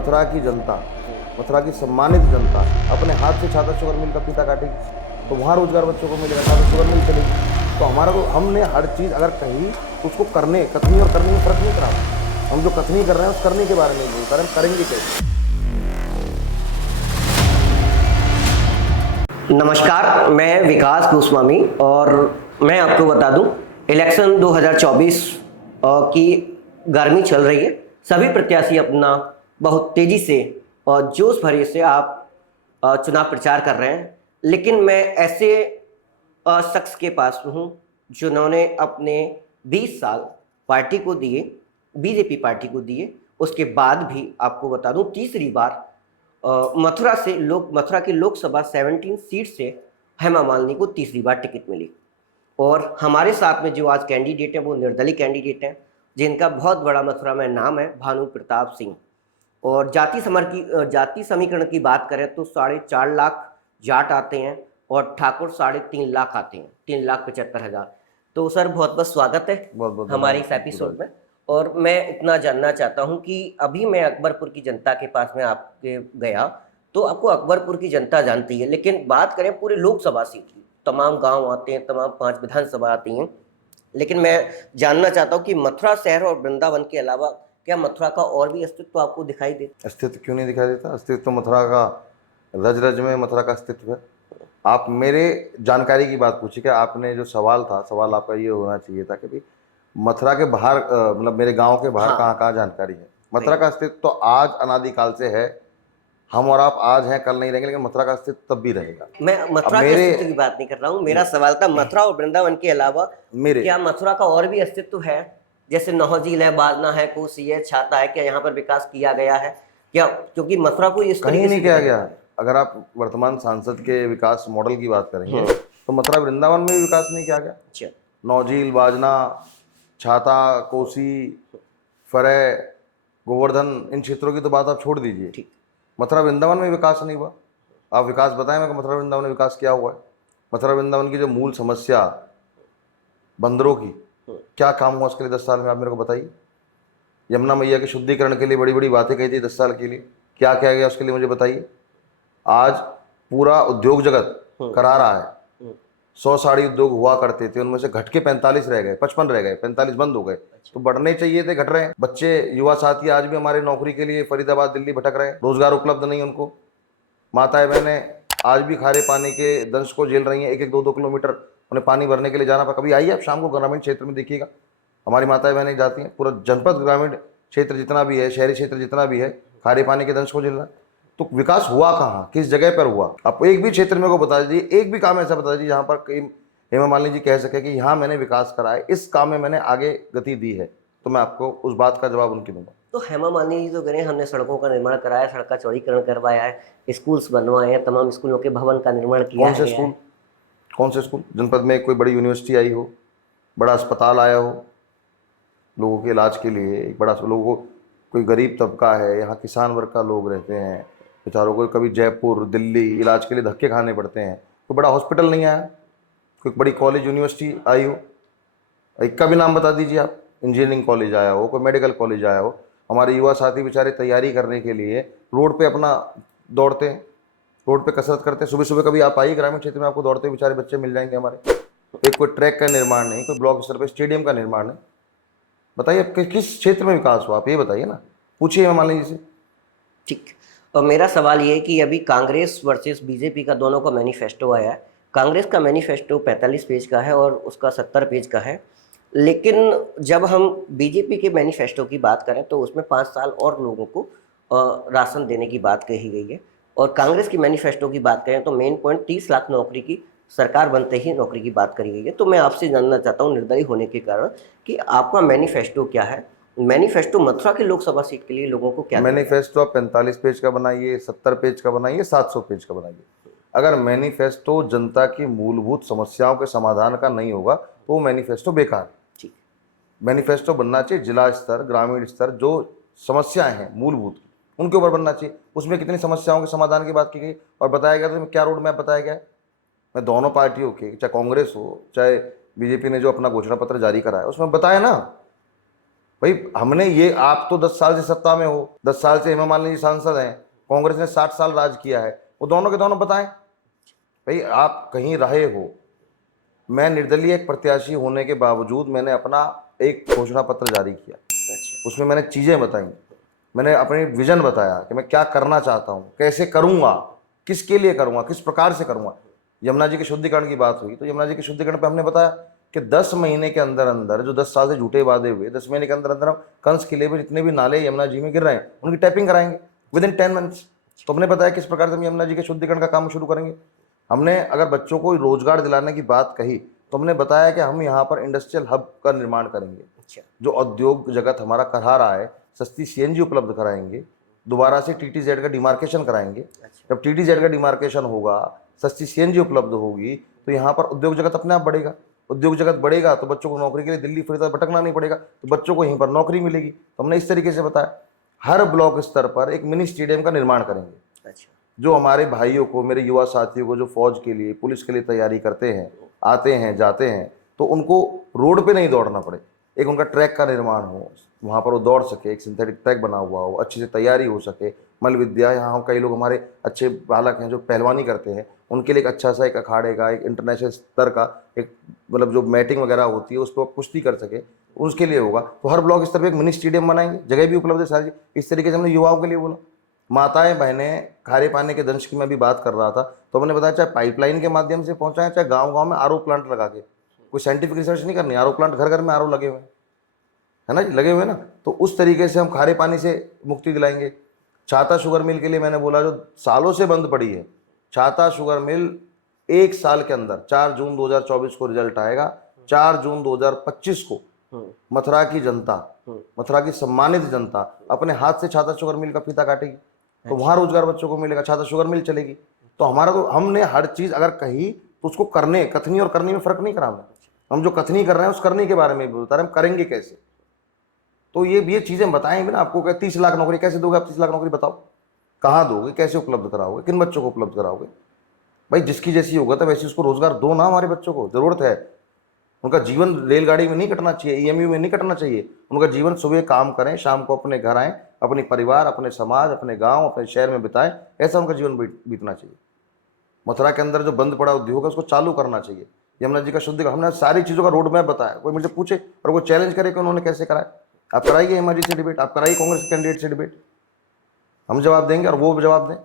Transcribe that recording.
मथुरा की जनता, मथुरा की सम्मानित जनता अपने हाथ से छाता शुगर मिल का फीता काटेगी तो वहाँ रोजगार बच्चों को मिलेगा, छाता शुगर मिल चलेगी। तो हमारा को हमने हर चीज़ अगर कही तो उसको करने, कथनी और करने में फर्क नहीं करा। हम जो कथनी कर रहे हैं उस करने के बारे में बोल रहे हैं, करेंगे कैसे। नमस्कार, मैं विकास गोस्वामी और मैं आपको बता दूं इलेक्शन 2024 की गर्मी चल रही है। सभी प्रत्याशी अपना बहुत तेजी से और जोश भरे से आप चुनाव प्रचार कर रहे हैं, लेकिन मैं ऐसे शख्स के पास हूं जिन्होंने अपने 20 साल पार्टी को दिए, बीजेपी पार्टी को दिए। उसके बाद भी आपको बता दूं तीसरी बार मथुरा की लोकसभा 17 सीट से हेमा मालिनी को तीसरी बार टिकट मिली। और हमारे साथ में जो आज कैंडिडेट हैं वो निर्दलीय कैंडिडेट हैं, जिनका बहुत बड़ा मथुरा में नाम है भानु प्रताप सिंह। और जाति समीकरण की बात करें तो 4.5 लाख जाट आते हैं और ठाकुर 3.5 लाख आते हैं, 3,75,000। तो सर बहुत बहुत स्वागत है बहुत हमारे इस एपिसोड में। और मैं इतना जानना चाहता हूं कि अभी मैं अकबरपुर की जनता के पास में आपके गया तो आपको अकबरपुर की जनता जानती है, लेकिन बात करें पूरे लोकसभा सीट की, तमाम गांव आते हैं, तमाम 5 विधानसभा आती हैं, लेकिन मैं जानना चाहता हूं कि मथुरा शहर और वृंदावन के अलावा क्या मथुरा का और भी अस्तित्व आपको दिखाई दे? अस्तित्व क्यों नहीं दिखाई देता? अस्तित्व तो मथुरा का, रज रज में मथुरा का अस्तित्व है। आप मेरे जानकारी की बात पूछी, क्या आपने जो सवाल था, सवाल आपका ये होना चाहिए था कि भाई मथुरा के बाहर मतलब मेरे गांव के बाहर कहाँ कहाँ जानकारी है। मथुरा का अस्तित्व तो आज अनादिकाल से है। हम और आप आज हैं, कल नहीं रहेंगे, लेकिन मथुरा का अस्तित्व तब भी रहेगा। मैं मथुरा के अस्तित्व की बात नहीं कर रहा हूँ, मेरा सवाल था मथुरा और वृंदावन के अलावा क्या मथुरा का और भी अस्तित्व है? जैसे नौहझील है, बाजना है, कोसी है, छाता है, क्या यहाँ पर विकास किया गया है क्या? क्योंकि मथुरा को इस कहीं नहीं किया गया। अगर आप वर्तमान सांसद के विकास मॉडल की बात करेंगे तो मथुरा वृंदावन में भी विकास नहीं किया गया। अच्छा, नौझील, बाजना, छाता, कोसी, फरय, गोवर्धन, इन क्षेत्रों की तो बात आप छोड़ दीजिए। ठीक, मथुरा वृंदावन में विकास नहीं हुआ। आप विकास बताएं मेरे को, मथुरा वृंदावन में विकास क्या हुआ है? मथुरा वृंदावन की जो मूल समस्या बंदरों की, क्या काम हुआ उसके लिए 10 साल में? आप मेरे को बताइए। यमुना मैया के शुद्धिकरण के लिए बड़ी बड़ी बातें कही थी 10 साल के लिए, क्या किया गया उसके लिए मुझे बताइए। आज पूरा उद्योग जगत करा रहा है। 100 साड़ी उद्योग हुआ करते थे, उनमें से घट के 45 रह गए, 55 रह गए, 45 बंद हो गए। तो बढ़ने चाहिए थे, घट रहे हैं। बच्चे, युवा साथी आज भी हमारे नौकरी के लिए फरीदाबाद, दिल्ली भटक रहे हैं, रोजगार उपलब्ध नहीं उनको। माताएं बहनें आज भी खारे पानी के दंश को झेल रही हैं। 1-2 किलोमीटर उन्हें पानी भरने के लिए जाना पड़ा। कभी आइए आप शाम को ग्रामीण क्षेत्र में देखिएगा, हमारी माताएं बहनें जाती हैं। पूरा जनपद, ग्रामीण क्षेत्र जितना भी है, शहरी क्षेत्र जितना भी है, खारे पानी के दंश को झेल रहा है। तो विकास हुआ कहाँ, किस जगह पर हुआ? आप एक भी क्षेत्र में को बता दीजिए, एक भी काम ऐसा बता दीजिए जहाँ पर हेमा मालिनी जी कह सके कि यहाँ मैंने विकास करा है, इस काम में मैंने आगे गति दी है। तो मैं आपको उस बात का जवाब उनकी दूंगा। तो हेमा मालिनी जी तो कह रहे हैं हमने सड़कों का निर्माण कराया, सड़क का चौड़ीकरण करवाया है, स्कूल्स बनवाए हैं, तमाम स्कूलों के भवन का निर्माण किया है। कौन से स्कूल? जनपद में कोई बड़ी यूनिवर्सिटी आई हो, बड़ा अस्पताल आया हो लोगों के इलाज के लिए, एक बड़ा लोगों को, कोई गरीब तबका है, यहाँ किसान वर्ग का लोग रहते हैं बेचारों को, कभी जयपुर, दिल्ली इलाज के लिए धक्के खाने पड़ते हैं, कोई बड़ा हॉस्पिटल नहीं आया, कोई बड़ी कॉलेज यूनिवर्सिटी आई हो? एक का भी नाम बता दीजिए आप। इंजीनियरिंग कॉलेज आया हो, कोई मेडिकल कॉलेज आया हो? हमारे युवा साथी बेचारे तैयारी करने के लिए रोड पे अपना दौड़ते हैं, रोड पे कसरत करते हैं। सुबह सुबह कभी आप आइए ग्रामीण क्षेत्र में, आपको दौड़ते बेचारे बच्चे मिल जाएंगे हमारे। एक कोई ट्रैक का निर्माण नहीं, कोई ब्लॉक स्तर पर स्टेडियम का निर्माण नहीं। बताइए किस क्षेत्र में विकास हुआ, आप ये बताइए ना, पूछिए हेमा मालिनी जी से। ठीक, और मेरा सवाल ये है कि अभी कांग्रेस वर्सेस बीजेपी का दोनों का मैनिफेस्टो आया है। कांग्रेस का मैनिफेस्टो 45 पेज का है और उसका 70 पेज का है, लेकिन जब हम बीजेपी के मैनिफेस्टो की बात करें तो उसमें 5 साल और लोगों को राशन देने की बात कही गई है। और कांग्रेस की मैनिफेस्टो की बात करें तो मेन पॉइंट 30 लाख नौकरी की, सरकार बनते ही नौकरी की बात करी गई है। तो मैं आपसे जानना चाहता हूँ निर्दलीय होने के कारण कि आपका मैनिफेस्टो क्या है? मैनिफेस्टो मथुरा की लोकसभा सीट के लिए लोगों को क्या? मैनिफेस्टो आप 45 पेज का बनाइए, 70 पेज का बनाइए, 700 पेज का बनाइए, अगर मैनिफेस्टो जनता की मूलभूत समस्याओं के समाधान का नहीं होगा तो वो मैनिफेस्टो बेकार है। ठीक, मैनिफेस्टो बनना चाहिए जिला स्तर, ग्रामीण स्तर, जो समस्याएं हैं मूलभूत उनके ऊपर बनना चाहिए। उसमें कितनी समस्याओं के समाधान की बात की गई और बताया गया, तो क्या रोड मैप बताया गया है? मैं दोनों पार्टियों के, चाहे कांग्रेस हो चाहे बीजेपी ने जो अपना घोषणा पत्र जारी करा है, उसमें बताया ना भाई हमने ये, आप तो 10 साल से सत्ता में हो, 10 साल से हेमा मालिनी जी सांसद हैं, कांग्रेस ने 60 साल राज किया है, वो दोनों के दोनों बताएं। भाई आप कहीं रहे हो, मैं निर्दलीय एक प्रत्याशी होने के बावजूद मैंने अपना एक घोषणा पत्र जारी किया, अच्छा। उसमें मैंने चीज़ें बताई, मैंने अपनी विजन बताया कि मैं क्या करना चाहता हूँ, कैसे करूँगा, किसके लिए करूँगा, किस प्रकार से करूँगा। यमुना जी के शुद्धिकरण की बात हुई तो यमुना जी के शुद्धिकरण पे हमने बताया कि 10 महीने के अंदर अंदर, जो 10 साल से झूठे वादे हुए, 10 महीने के अंदर अंदर हम कंस किले में जितने भी नाले यमुना जी में गिर रहे हैं उनकी टैपिंग कराएंगे विदिन 10 मंथ्स। तो हमने बताया किस प्रकार से हम यमुना जी के शुद्धिकरण का काम शुरू करेंगे। हमने अगर बच्चों को रोजगार दिलाने की बात कही तो हमने बताया कि हम यहाँ पर इंडस्ट्रियल हब का निर्माण करेंगे, अच्छा। जो औद्योग जगत हमारा करा रहा है, सस्ती सीएनजी उपलब्ध कराएंगे, दोबारा से टीटीजेड का डिमार्केशन कराएंगे। अच्छा। जब टीटीजेड का डिमार्केशन होगा, सस्ती सीएनजी उपलब्ध होगी, तो यहाँ पर उद्योग जगत अपने आप बढ़ेगा। उद्योग जगत बढ़ेगा तो बच्चों को नौकरी के लिए दिल्ली फरीदाबाद भटकना नहीं पड़ेगा, तो बच्चों को यहीं पर नौकरी मिलेगी। तो हमने इस तरीके से बताया हर ब्लॉक स्तर पर एक मिनी स्टेडियम का निर्माण करेंगे। अच्छा। जो हमारे भाइयों को, मेरे युवा साथियों को जो फौज के लिए, पुलिस के लिए तैयारी करते हैं, आते हैं जाते हैं, तो उनको रोड पे नहीं दौड़ना पड़े, एक उनका ट्रैक का निर्माण हो, वहाँ पर वो दौड़ सके, एक सिंथेटिक ट्रैक बना हुआ हो, अच्छी से तैयारी हो सके। मल विद्या, यहाँ कई लोग हमारे अच्छे बालक हैं जो पहलवानी करते हैं, उनके लिए एक अच्छा सा एक अखाड़े का, एक इंटरनेशनल स्तर का एक, मतलब जो मैटिंग वगैरह होती है उस पर कुश्ती कर सके, उसके लिए होगा। तो हर ब्लॉक स्तर पर एक मिनी स्टेडियम बनाएंगे, जगह भी उपलब्ध है सारी। इस तरीके से हमने युवाओं के लिए बोला। माताएं बहनें, खारे पानी के दंश की मैं भी बात कर रहा था, तो हमने बताया चाहे पाइपलाइन के माध्यम से पहुंचाएं, चाहे गांव गांव में आरओ प्लांट लगा के, कोई साइंटिफिक रिसर्च नहीं करनी, आरओ प्लांट घर घर में आरओ लगे हुए हैं, है ना जी, लगे हुए ना। तो उस तरीके से हम खारे पानी से मुक्ति दिलाएंगे। छाता शुगर मिल के लिए मैंने बोला, जो सालों से बंद पड़ी है, छाता शुगर मिल 1 साल के अंदर 4 जून 2024 को रिजल्ट आएगा। 4 जून 2025 को मथुरा की जनता, मथुरा की सम्मानित जनता अपने हाथ से छाता शुगर मिल का फीता काटेगी, तो वहां रोजगार बच्चों को मिलेगा, छाता शुगर मिल चलेगी। तो हमारा, तो हमने हर चीज अगर कही तो उसको करने, कथनी और करनी में फर्क नहीं करा हमने। हम जो कथनी कर रहे हैं उस करने के बारे में भी बता रहे हैं, हम करेंगे कैसे। तो ये चीजें बताएंगे ना आपको। क्या 30 लाख नौकरी कैसे दोगे आप? 30 लाख नौकरी बताओ कहाँ दोगे, कैसे उपलब्ध कराओगे, किन बच्चों को उपलब्ध कराओगे? भाई जिसकी जैसी होगा तो वैसे उसको रोजगार दो ना। हमारे बच्चों को जरूरत है, उनका जीवन रेलगाड़ी में नहीं कटना चाहिए, ईएमयू में नहीं कटना चाहिए। उनका जीवन सुबह काम करें, शाम को अपने घर आएं, अपने परिवार, अपने समाज, अपने गांव, अपने शहर में बिताएं, ऐसा उनका जीवन बीतना चाहिए। मथुरा के अंदर जो बंद पड़ा उद्योग है उसको चालू करना चाहिए। यमुना जी का शुद्धिकरण, हमने सारी चीज़ों का रोड मैप बताया। कोई मुझे पूछे और वो चैलेंज करे कि उन्होंने कैसे कराया, आप कराइए हेमा जी से डिबेट, आप कराइए कांग्रेस कैंडिडेट से डिबेट, हम जवाब देंगे और वो जवाब दें।